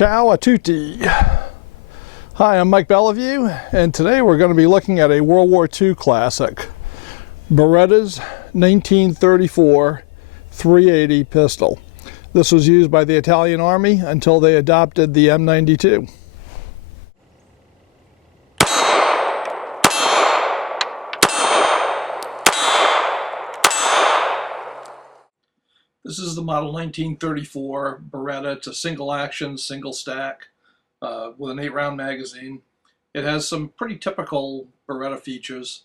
Ciao a tutti. Hi, I'm Mike Bellevue, and today we're going to be looking at a World War II classic, Beretta's 1934 .380 pistol. This was used by the Italian Army until they adopted the M92. This is the model 1934 Beretta. It's a single action, single stack with an 8-round magazine. It has some pretty typical Beretta features,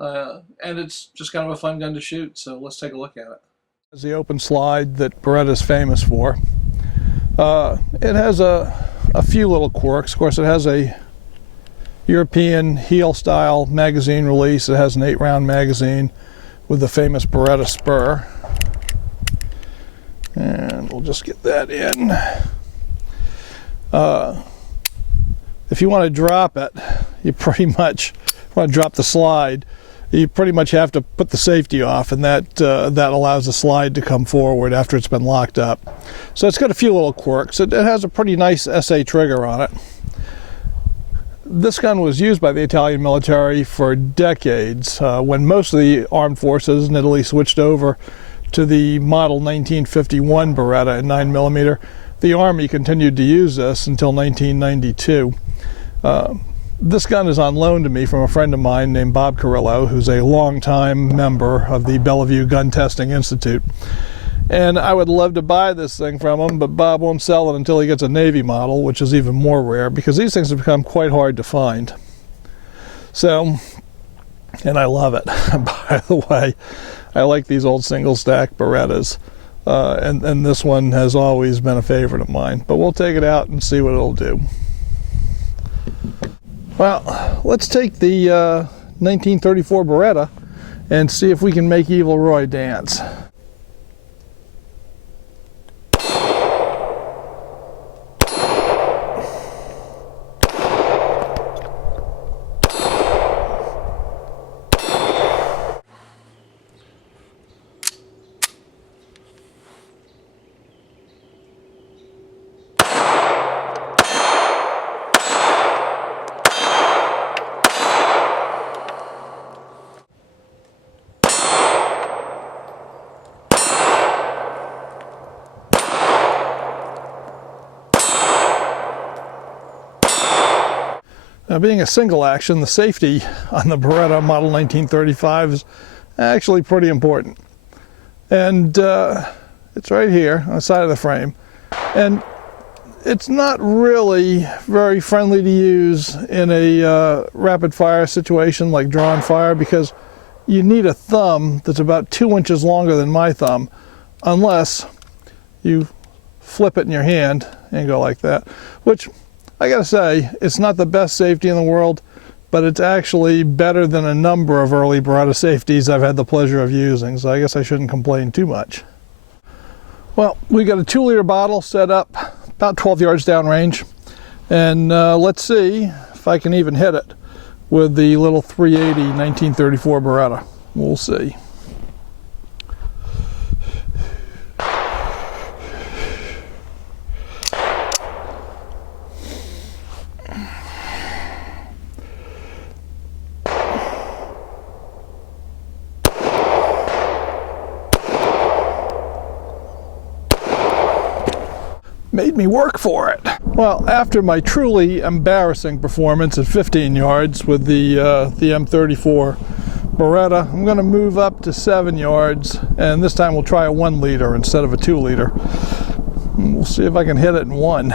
and it's just kind of a fun gun to shoot, so let's take a look at it. It's the open slide that Beretta is famous for. It has a few little quirks. Of course, it has a European heel style magazine release. It has an 8-round magazine with the famous Beretta spur. And we'll just get that in. If you want to drop it, you pretty much want to drop the slide. You pretty much have to put the safety off, and that allows the slide to come forward after it's been locked up. So it's got a few little quirks. It has a pretty nice SA trigger on it. This gun was used by the Italian military for decades. When most of the armed forces in Italy switched over to the model 1951 Beretta in 9mm, the Army continued to use this until 1992. This gun is on loan to me from a friend of mine named Bob Carrillo, who's a longtime member of the Bellevue Gun Testing Institute. And I would love to buy this thing from him, but Bob won't sell it until he gets a Navy model, which is even more rare because these things have become quite hard to find. So, and I love it. By the way, I like these old single stack Berettas, and this one has always been a favorite of mine, but we'll take it out and see what it'll do. Well, let's take the 1934 Beretta and see if we can make Evil Roy dance. Now, being a single action, the safety on the Beretta Model 1935 is actually pretty important. And it's right here on the side of the frame. And it's not really very friendly to use in a rapid fire situation like drawn fire, because you need a thumb that's about 2 inches longer than my thumb, unless you flip it in your hand and go like that, which I gotta say, it's not the best safety in the world, but it's actually better than a number of early Beretta safeties I've had the pleasure of using, so I guess I shouldn't complain too much. Well, we got a 2-liter bottle set up about 12 yards downrange, and let's see if I can even hit it with the little .380 1934 Beretta. We'll see. Made me work for it. Well, after my truly embarrassing performance at 15 yards with the M34 Beretta, I'm going to move up to 7 yards, and this time we'll try a 1-liter instead of a 2-liter. We'll see if I can hit it in one.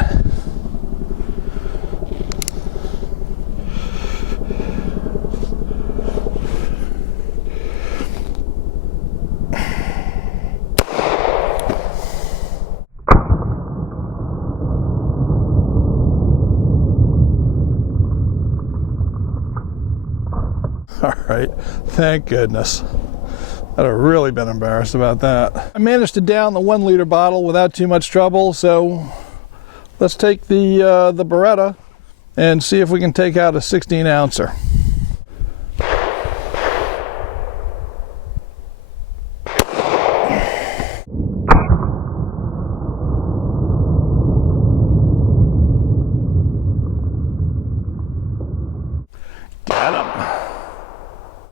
All right, thank goodness. I'd have really been embarrassed about that. I managed to down the 1-liter bottle without too much trouble, so let's take the Beretta and see if we can take out a 16-ouncer.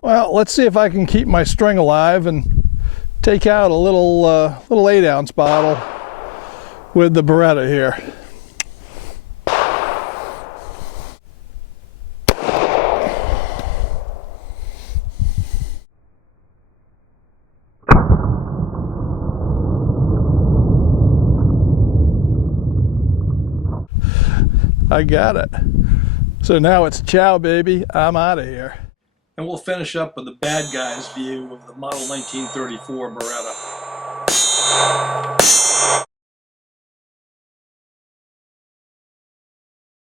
Well, let's see if I can keep my string alive and take out a little 8-ounce bottle with the Beretta here. I got it. So now it's ciao, baby. I'm out of here. And we'll finish up with the bad guy's view of the Model 1934 Beretta.